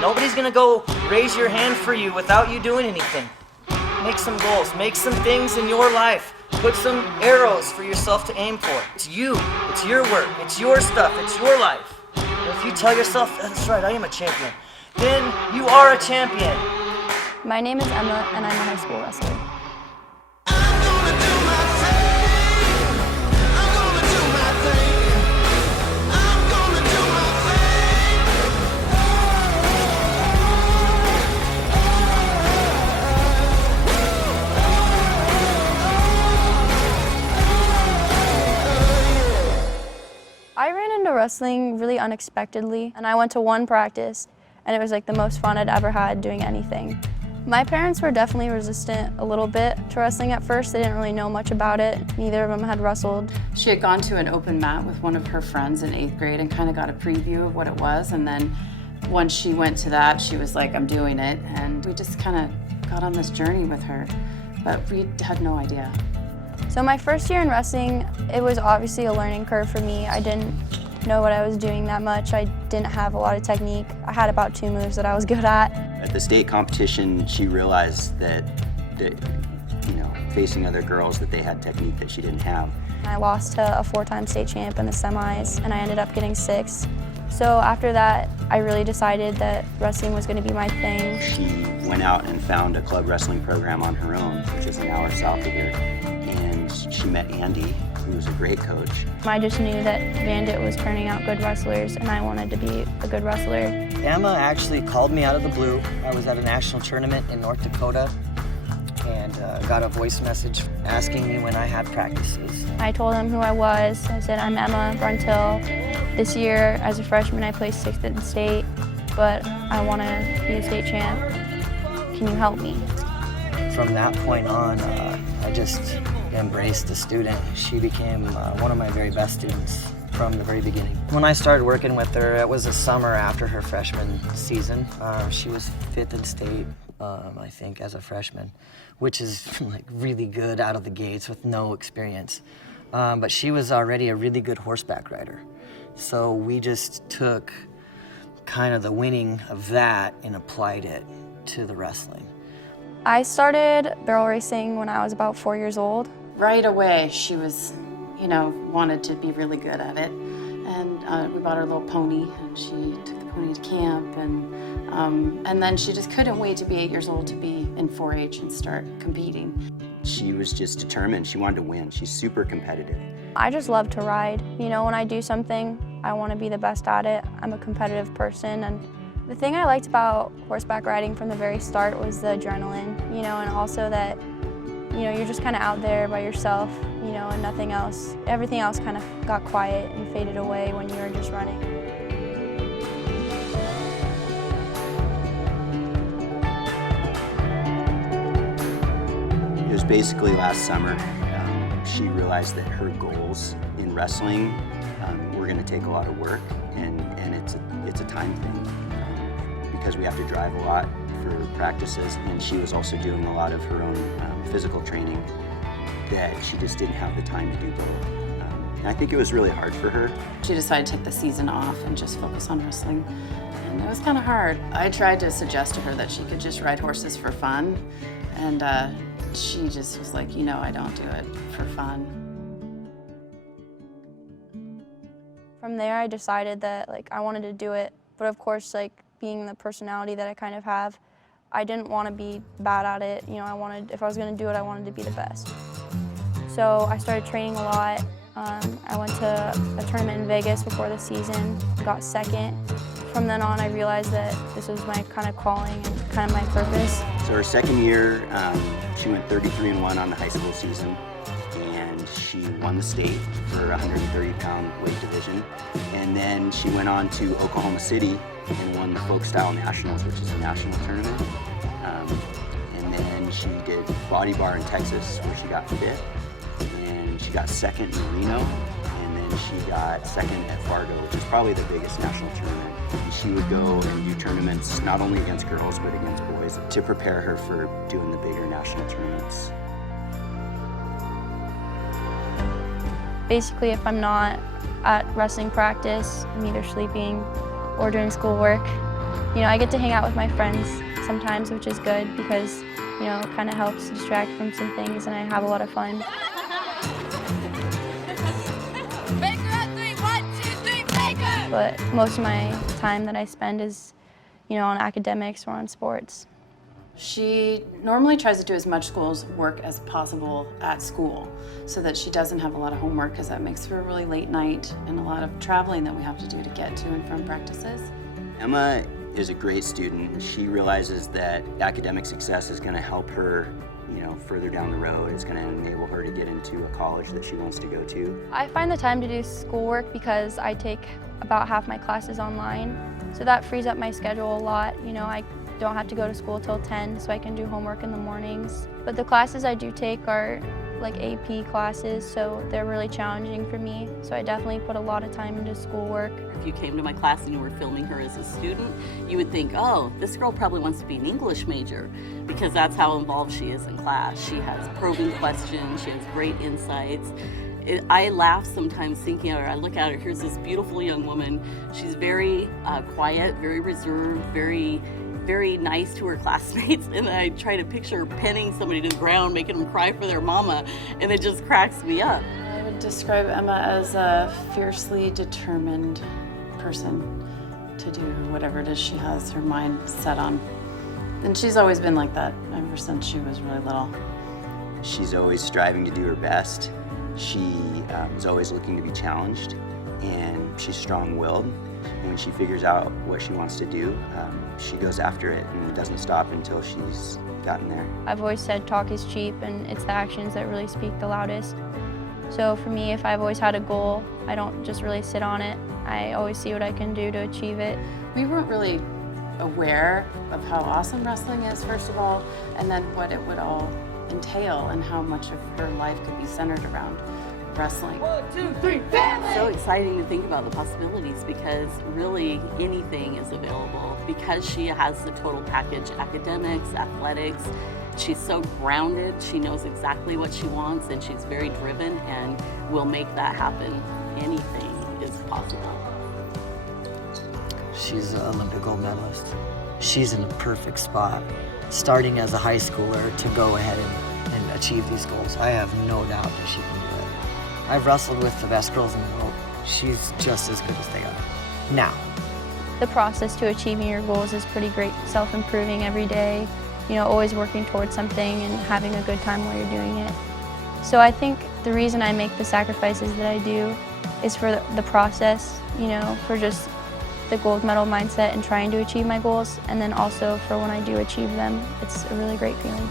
Nobody's gonna go raise your hand for you without you doing anything. Make some goals, make some things in your life. Put some arrows for yourself to aim for. It's you, it's your work, it's your stuff, it's your life. And if you tell yourself, that's right, I am a champion, then you are a champion. My name is Emma, and I'm a high school wrestler. I ran into wrestling really unexpectedly, and I went to one practice, and it was like the most fun I'd ever had doing anything. My parents were definitely resistant a little bit to wrestling at first. They didn't really know much about it. Neither of them had wrestled. She had gone to an open mat with one of her friends in 8th grade and kind of got a preview of what it was, and then once she went to that, she was like, I'm doing it, and we just kind of got on this journey with her, but we had no idea. So my first year in wrestling, it was obviously a learning curve for me. I didn't know what I was doing that much. I didn't have a lot of technique. I had about 2 moves that I was good at. At the state competition, she realized that facing other girls, that they had technique that she didn't have. I lost to a 4-time state champ in the semis, and I ended up getting 6th. So after that, I really decided that wrestling was going to be my thing. She went out and found a club wrestling program on her own, which is an hour south of here. And she met Andy, who was a great coach. I just knew that Bandit was turning out good wrestlers, and I wanted to be a good wrestler. Emma actually called me out of the blue. I was at a national tournament in North Dakota and got a voice message asking me when I had practices. I told him who I was. I said, I'm Emma Bruntil. This year, as a freshman, I placed 6th in the state, but I want to be a state champ. Can you help me? From that point on, I just embraced the student. She became one of my very best students from the very beginning. When I started working with her, it was the summer after her freshman season. She was 5th in state, I think, as a freshman, which is like really good out of the gates with no experience. But she was already a really good horseback rider. So we just took kind of the winning of that and applied it to the wrestling. I started barrel racing when I was about 4 years old. Right away, she was, wanted to be really good at it. And we bought her a little pony, and she took the pony to camp. And then she just couldn't wait to be 8 years old to be in 4-H and start competing. She was just determined. She wanted to win. She's super competitive. I just love to ride. When I do something, I want to be the best at it. I'm a competitive person, and the thing I liked about horseback riding from the very start was the adrenaline, and also that, you're just kind of out there by yourself, and nothing else. Everything else kind of got quiet and faded away when you were just running. It was basically last summer. She realized that her goals in wrestling were going to take a lot of work, and it's a time thing because we have to drive a lot for practices, and she was also doing a lot of her own physical training that she just didn't have the time to do both. And I think it was really hard for her. She decided to take the season off and just focus on wrestling, and it was kind of hard. I tried to suggest to her that she could just ride horses for fun, and she just was like, I don't do it for fun. From there, I decided that I wanted to do it, but of course, being the personality that I kind of have, I didn't want to be bad at it. If I was going to do it, I wanted to be the best. So I started training a lot. I went to a tournament in Vegas before the season, got 2nd. From then on, I realized that this was my kind of calling and kind of my purpose. So her second year, she went 33-1 on the high school season, and she won the state for 130-pound weight division. And then she went on to Oklahoma City and won the Folk Style Nationals, which is a national tournament. And then she did Body Bar in Texas, where she got 5th. And she got 2nd in Reno. And then she got 2nd at Fargo, which is probably the biggest national tournament. And she would go and do tournaments not only against girls, but against boys to prepare her for doing the bigger national tournaments. Basically, if I'm not at wrestling practice, I'm either sleeping or doing schoolwork. You know, I get to hang out with my friends sometimes, which is good because, you know, it kind of helps distract from some things, and I have a lot of fun. But most of my time that I spend is, you know, on academics or on sports. She normally tries to do as much schoolwork as possible at school so that she doesn't have a lot of homework, because that makes for a really late night and a lot of traveling that we have to do to get to and from practices. Emma is a great student. She realizes that academic success is going to help her, you know, further down the road. It's going to enable her to get into a college that she wants to go to. I find the time to do schoolwork because I take about half my classes online, so that frees up my schedule a lot. You know, I don't have to go to school till 10, so I can do homework in the mornings. But the classes I do take are like AP classes, so they're really challenging for me. So I definitely put a lot of time into schoolwork. If you came to my class and you were filming her as a student, you would think, oh, this girl probably wants to be an English major, because that's how involved she is in class. She has probing questions, she has great insights. I laugh sometimes thinking of her. I look at her, here's this beautiful young woman. She's very quiet, very reserved, very nice to her classmates, and I try to picture her pinning somebody to the ground, making them cry for their mama, and it just cracks me up. I would describe Emma as a fiercely determined person to do whatever it is she has her mind set on. And she's always been like that ever since she was really little. She's always striving to do her best. She is always looking to be challenged, and she's strong-willed. When she figures out what she wants to do, she goes after it and doesn't stop until she's gotten there. I've always said talk is cheap, and it's the actions that really speak the loudest. So for me, if I've always had a goal, I don't just really sit on it. I always see what I can do to achieve it. We weren't really aware of how awesome wrestling is, first of all, and then what it would all entail and how much of her life could be centered around wrestling. 1, 2, 3, family! So exciting to think about the possibilities, because really anything is available, because she has the total package: academics, athletics. She's so grounded, she knows exactly what she wants, and she's very driven and will make that happen. Anything is possible. She's an Olympic gold medalist. She's in a perfect spot, starting as a high schooler, to go ahead and achieve these goals. I have no doubt that she can do it. I've wrestled with the best girls in the world. She's just as good as they are. Now. The process to achieving your goals is pretty great, self-improving every day, you know, always working towards something and having a good time while you're doing it. So I think the reason I make the sacrifices that I do is for the process, you know, for just the gold medal mindset and trying to achieve my goals, and then also for when I do achieve them, it's a really great feeling.